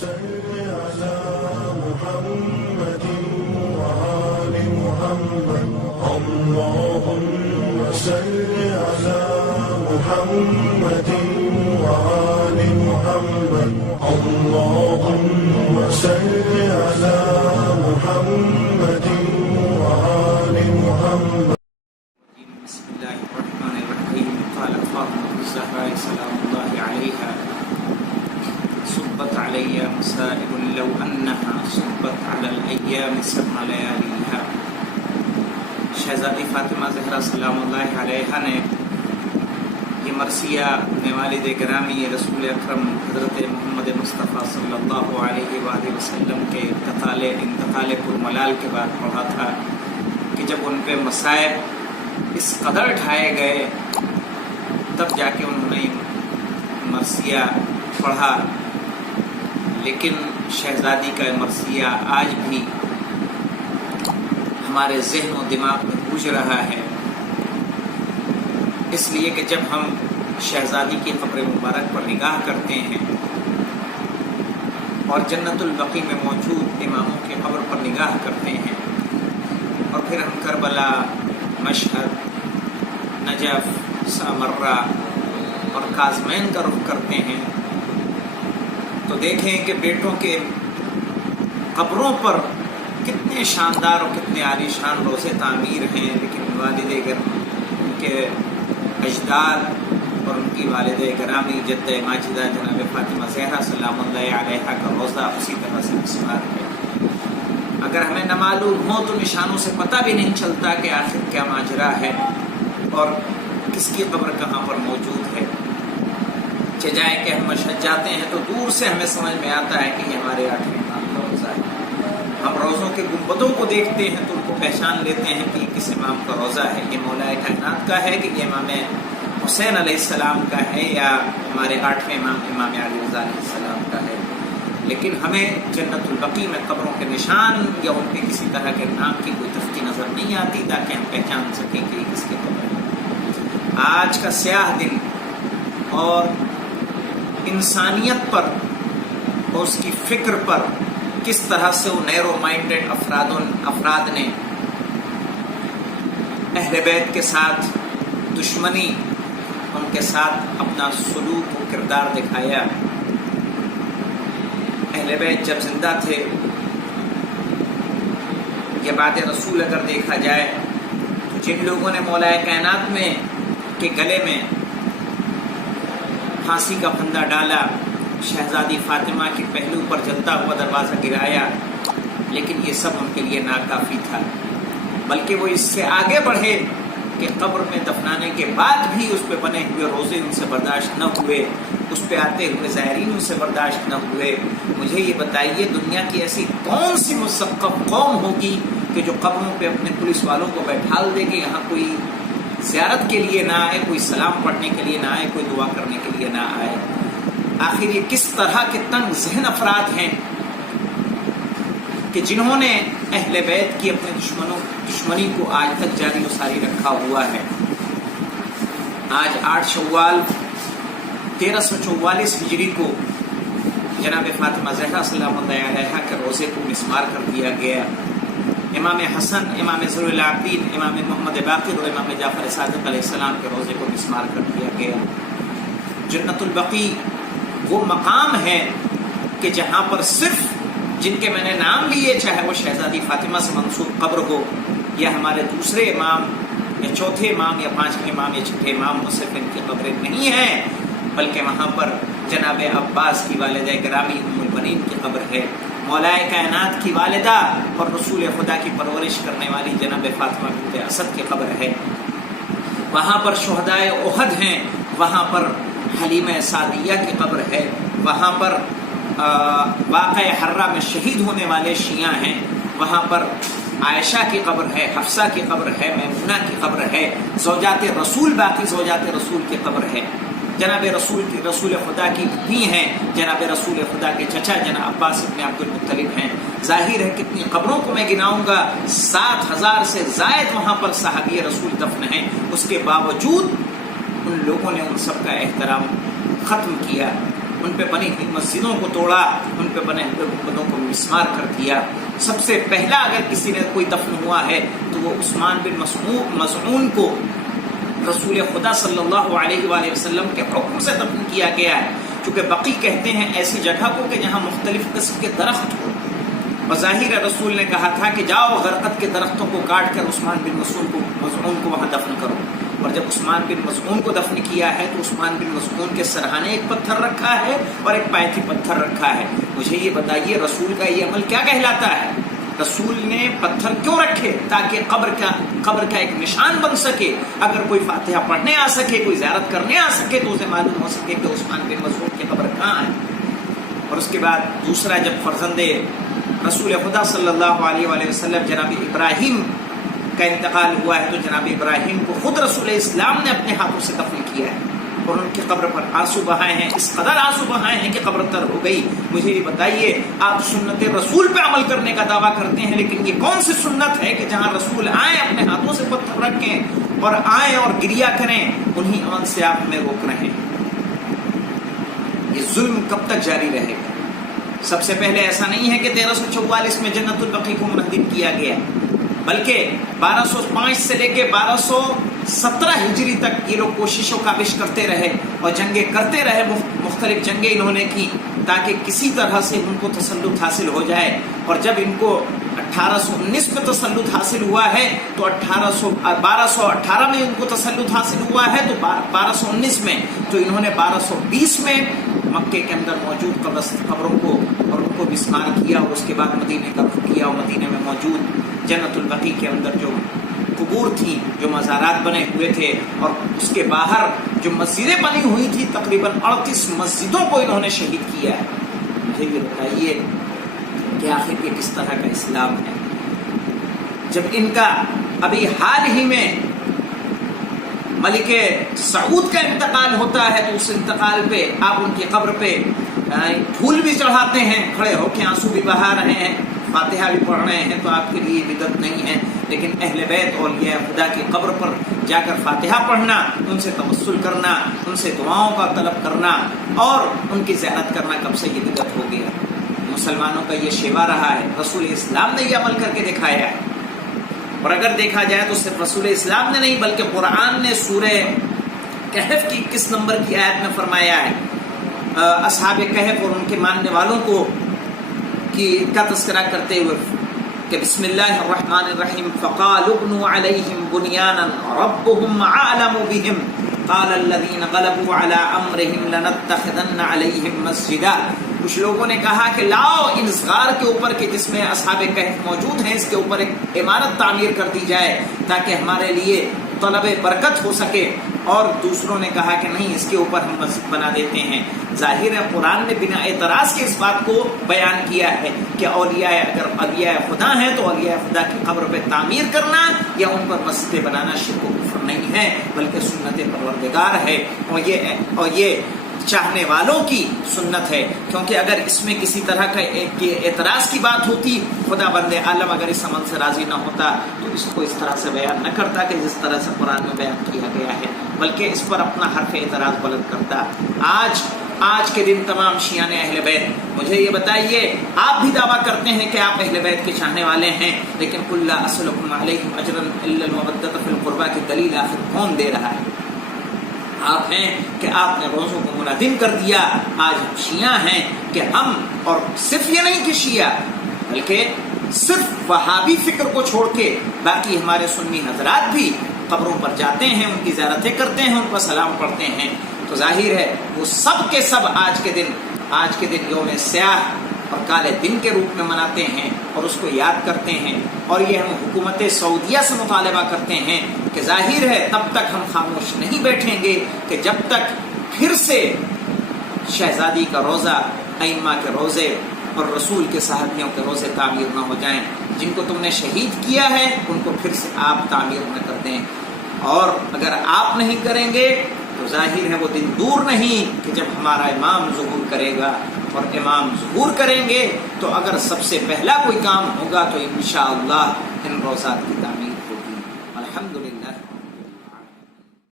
صل على محمد وآل محمد اللهم صل على محمد وآل محمد اللهم صل على محمد وآل محمد. بسم الله الرحمن الرحيم. قالت فاطمة الزهراء سلام الله عليها: صبت علي مصائب لو أنها صبت على الأيام سبع لياليها. شہزادی فاطمہ زہرا سلام اللہ علیہ نے یہ مرثیہ اپنے والد گرامی رسول اکرم حضرت محمد مصطفیٰ صلی اللہ علیہ وآلہ وسلم کے انتقال پرملال کے بعد پڑھا تھا کہ جب ان پہ مصائب اس قدر ڈھائے گئے تب جا کے انہوں نے مرثیہ پڑھا. لیکن شہزادی کا مرثیہ آج بھی ہمارے ذہن و دماغ میں گونج رہا ہے، اس لیے کہ جب ہم شہزادی کی قبر مبارک پر نگاہ کرتے ہیں اور جنت البقیع میں موجود اماموں کی قبر پر نگاہ کرتے ہیں اور پھر ہم کربلا، مشہد، نجف، سامرہ اور کاظمین کا رخ کرتے ہیں تو دیکھیں کہ بیٹوں کے قبروں پر کتنے شاندار اور کتنے عالیشان روضے تعمیر ہیں، لیکن والد ان کے اجداد اور ان کی والد گرامی جد ماجدہ جناب فاطمہ زہرا سلام اللہ علیہ کا روضہ اسی طرح سے مسمار ہے. اگر ہمیں نہ معلوم ہو تو نشانوں سے پتہ بھی نہیں چلتا کہ آخر کیا ماجرا ہے اور کس کی قبر کہاں پر موجود ہے. جائے کہ ہم مشہد جاتے ہیں تو دور سے ہمیں سمجھ میں آتا ہے کہ یہ ہمارے 8ویں امام کا روضہ ہے. ہم روزوں کے گنبدوں کو دیکھتے ہیں تو ان کو پہچان لیتے ہیں کہ یہ کس امام کا روضہ ہے، یہ مولا کائنات کا ہے کہ یہ امام حسین علیہ السلام کا ہے یا ہمارے 8ویں امام امام علی رضا علیہ السلام کا ہے. لیکن ہمیں جنت البقیع میں قبروں کے نشان یا ان کے کسی طرح کے نام کی کوئی تفتی نظر نہیں آتی تاکہ ہم پہچان سکیں کہ یہ کس کے قبر ہے. آج کا سیاہ دن اور انسانیت پر اور اس کی فکر پر کس طرح سے وہ نیرو مائنڈڈ افراد نے اہل بیت کے ساتھ دشمنی، ان کے ساتھ اپنا سلوک و کردار دکھایا. اہل بیت جب زندہ تھے، یہ بات رسول اگر دیکھا جائے تو جن لوگوں نے مولا کائنات میں کے گلے میں پھانسی کا پھندا ڈالا، شہزادی فاطمہ کے پہلو پر جلتا ہوا دروازہ گرایا، لیکن یہ سب ان کے لیے ناکافی تھا. بلکہ وہ اس سے آگے بڑھے کہ قبر میں دفنانے کے بعد بھی اس پہ بنے ہوئے روزے ان سے برداشت نہ ہوئے، اس پہ آتے ہوئے زائرین ان سے برداشت نہ ہوئے. مجھے یہ بتائیے دنیا کی ایسی کون سی مثقف قوم ہوگی کہ جو قبروں پہ اپنے پولیس والوں کو بیٹھال دے کہ یہاں کوئی زیارت کے لیے نہ آئے، کوئی سلام پڑھنے کے لیے نہ آئے، کوئی دعا کرنے کے لیے نہ آئے. آخر یہ کس طرح کے تنگ ذہن افراد ہیں کہ جنہوں نے اہل بیت کی اپنے دشمنی کو آج تک جاری و ساری رکھا ہوا ہے. آج 8 شوال 1344 ہجری کو جناب فاطمہ زہرا سلام اللہ علیہ کے روزے کو مسمار کر دیا گیا. امام حسن، امام ذو العابدین، امام محمد باقر اور امام جعفر صادق علیہ السلام کے روزے کو مسمار کر دیا گیا. جنت البقیع وہ مقام ہے کہ جہاں پر صرف جن کے میں نے نام لیے، چاہے وہ شہزادی فاطمہ سے منسوب قبر ہو یا ہمارے دوسرے امام یا چوتھے امام یا 5ویں امام یا 6 امام، وہ صرف ان کی قبریں نہیں ہیں بلکہ وہاں پر جناب عباس کی والدہ گرامی ام البنین کی قبر ہے، مولا کائنات کی والدہ اور رسول خدا کی پرورش کرنے والی جناب فاطمہ بنت اسد کی قبر ہے. وہاں پر شہدائے احد ہیں، وہاں پر حلیمہ سعدیہ کی قبر ہے، وہاں پر واقع حرہ میں شہید ہونے والے شیعہ ہیں، وہاں پر عائشہ کی قبر ہے، حفصہ کی قبر ہے، میمونہ کی قبر ہے، زوجات رسول، باقی زوجات رسول کی قبر ہے. جناب رسول خدا کی بھی ہیں، جناب رسول خدا کے چچا جناب عباس ابن عبد المطلب ہیں. ظاہر ہے کتنی قبروں کو میں گناؤں گا، 7000 سے زائد وہاں پر صحابی رسول دفن ہیں. اس کے باوجود ان لوگوں نے ان سب کا احترام ختم کیا. ان پہ بنی ہوئی مسجدوں کو توڑا، ان پہ بنے ہوئے گنبدوں کو مسمار کر دیا۔ سب سے پہلا اگر کسی نے کوئی دفن ہوا ہے تو وہ عثمان بن مظعون کو رسول خدا صلی اللہ علیہ وآلہ وسلم کے حکم سے دفن کیا گیا ہے، چونکہ بقی کہتے ہیں ایسی جگہ کو کہ جہاں مختلف قسم کے درخت ہو، بظاہر رسول نے کہا تھا کہ جاؤ غرقد کے درختوں کو کاٹ کر عثمان بن مظعون کو وہاں دفن کرو، اور جب عثمان بن مظعون کو دفن کیا ہے تو عثمان بن مظعون کے سرہانے ایک پتھر رکھا ہے اور ایک پایتی پتھر رکھا ہے۔ مجھے یہ بتائیے رسول کا یہ عمل کیا کہلاتا ہے؟ رسول نے پتھر کیوں رکھے؟ تاکہ قبر کا ایک نشان بن سکے، اگر کوئی فاتحہ پڑھنے آ سکے، کوئی زیارت کرنے آ سکے تو اسے معلوم ہو سکے کہ عثمان بن مظعون کی قبر کہاں ہے۔ اور اس کے بعد دوسرا، جب فرزند رسول خدا صلی اللہ علیہ وآلہ وسلم جناب ابراہیم کا انتقال ہوا ہے تو جناب ابراہیم کو خود رسول اسلام نے اپنے ہاتھوں سے دفن کیا ہے اور ان کی قبر پر آنسو بہائے ہیں، اس قدر آنسو بہائے ہیں کہ قبر تر ہو گئی۔ مجھے یہ بتائیے، آپ سنت رسول پہ عمل کرنے کا دعویٰ کرتے ہیں، لیکن یہ کون سی سنت ہے کہ جہاں رسول آئیں اپنے ہاتھوں سے پتھر رکھیں اور آئیں اور گریا کریں، انہی عمل سے آپ ہمیں روک رہے ہیں؟ یہ ظلم کب تک جاری رہے گا؟ سب سے پہلے ایسا نہیں ہے کہ 1344 میں جنت البقیع کو منہدم کیا گیا، بلکہ 1205 سے لے کے 1217 ہجری تک یہ لوگ کوشش و کاوش کرتے رہے اور جنگیں کرتے رہے، مختلف جنگیں انہوں نے کی تاکہ کسی طرح سے ان کو تسلط حاصل ہو جائے۔ اور جب ان کو 1819 میں تسلط حاصل ہوا ہے تو 1218 میں ان کو تسلط حاصل ہوا ہے تو 1219 میں تو انہوں نے 1220 میں مکے کے اندر موجود قبروں کو اور ان کو مسمار کیا، اور اس کے بعد مدینے کا رخ کیا، اور مدینے میں موجود جنت البقیع کے اندر جو قبور تھی، جو مزارات بنے ہوئے تھے، اور اس کے باہر جو مسجدیں بنی ہوئی تھی، تقریباً 38 مسجدوں کو انہوں نے شہید کیا ہے۔ مجھے یہ بتائیے کہ آخر یہ کس طرح کا اسلام ہے؟ جب ان کا ابھی حال ہی میں ملک سعود کا انتقال ہوتا ہے تو اس انتقال پہ آپ ان کی قبر پہ پھول بھی چڑھاتے ہیں، کھڑے ہو کے آنسو بھی بہا رہے ہیں، فاتحہ بھی پڑھ رہے ہیں، تو آپ کے لیے بدعت نہیں ہے۔ لیکن اہل بیت اولیاء خدا کی قبر پر جا کر فاتحہ پڑھنا، ان سے توسل کرنا، ان سے دعاؤں کا طلب کرنا اور ان کی زیارت کرنا کب سے یہ بدعت ہو گیا؟ مسلمانوں کا یہ شیوا رہا ہے، رسول اسلام نے یہ عمل کر کے دکھایا ہے۔ اور اگر دیکھا جائے تو صرف رسول اسلام نے نہیں بلکہ قرآن نے سورہ کہف کی 21 نمبر کی آیت میں فرمایا ہے، اصحاب کہف اور ان کے ماننے والوں کو کا تذکرہ کرتے ہوئے کہ بسم اللہ الرحمن الرحیم فقالوا ابنوا علیہم بنیانا ربهم اعلم بهم قال الذین غلبوا على امرهم لنتخذن علیہم مسجدا۔ کچھ لوگوں نے کہا کہ لاؤ ان غار کے اوپر کہ جس میں اصحاب کہف موجود ہیں، اس کے اوپر ایک عمارت تعمیر کر دی جائے تاکہ ہمارے لیے طلب برکت ہو سکے، اور دوسروں نے کہا کہ نہیں، اس کے اوپر ہم مسجد بنا دیتے ہیں۔ ظاہر ہے قرآن نے بنا اعتراض کے اس بات کو بیان کیا ہے کہ اگر اولیاء خدا ہیں تو اولیاء خدا کی قبر پہ تعمیر کرنا یا ان پر مسجدیں بنانا شرک و کفر نہیں ہے بلکہ سنت پروردگار ہے، اور یہ چاہنے والوں کی سنت ہے، کیونکہ اگر اس میں کسی طرح کا اعتراض کی بات ہوتی، خدا بند عالم اگر اس عمل سے راضی نہ ہوتا تو اس کو اس طرح سے بیان نہ کرتا کہ جس طرح سے قرآن میں بیان کیا گیا ہے، بلکہ اس پر اپنا حرف اعتراض بلند کرتا۔ آج کے دن تمام شیعان اہل بیت، مجھے یہ بتائیے، آپ بھی دعویٰ کرتے ہیں کہ آپ اہل بیت کے چاہنے والے ہیں، لیکن قل لا اسألکم علیہ اجرا الا المودۃ فی القربى کی دلیل آخر کون دے رہا ہے؟ آپ ہیں کہ آپ نے روزوں کو منہدم کر دیا۔ آج ہم شیعہ ہیں کہ ہم، اور صرف یہ نہیں کہ شیعہ بلکہ صرف وہابی فکر کو چھوڑ کے باقی ہمارے سنی حضرات بھی قبروں پر جاتے ہیں، ان کی زیارتیں کرتے ہیں، ان پر سلام پڑھتے ہیں۔ تو ظاہر ہے وہ سب کے سب آج کے دن یوم سیاہ اور کالے دن کے روپ میں مناتے ہیں اور اس کو یاد کرتے ہیں، اور یہ ہم حکومت سعودیہ سے مطالبہ کرتے ہیں کہ ظاہر ہے تب تک ہم خاموش نہیں بیٹھیں گے کہ جب تک پھر سے شہزادی کا روزہ، ائمہ کے روزے اور رسول کے صحابیوں کے روزے تعمیر نہ ہو جائیں۔ جن کو تم نے شہید کیا ہے ان کو پھر سے آپ تعمیر نہ کر دیں، اور اگر آپ نہیں کریں گے تو ظاہر ہے وہ دن دور نہیں کہ جب ہمارا امام ظہور کرے گا، اور امام ظہور کریں گے تو اگر سب سے پہلا کوئی کام ہوگا تو انشاءاللہ ان روزات کی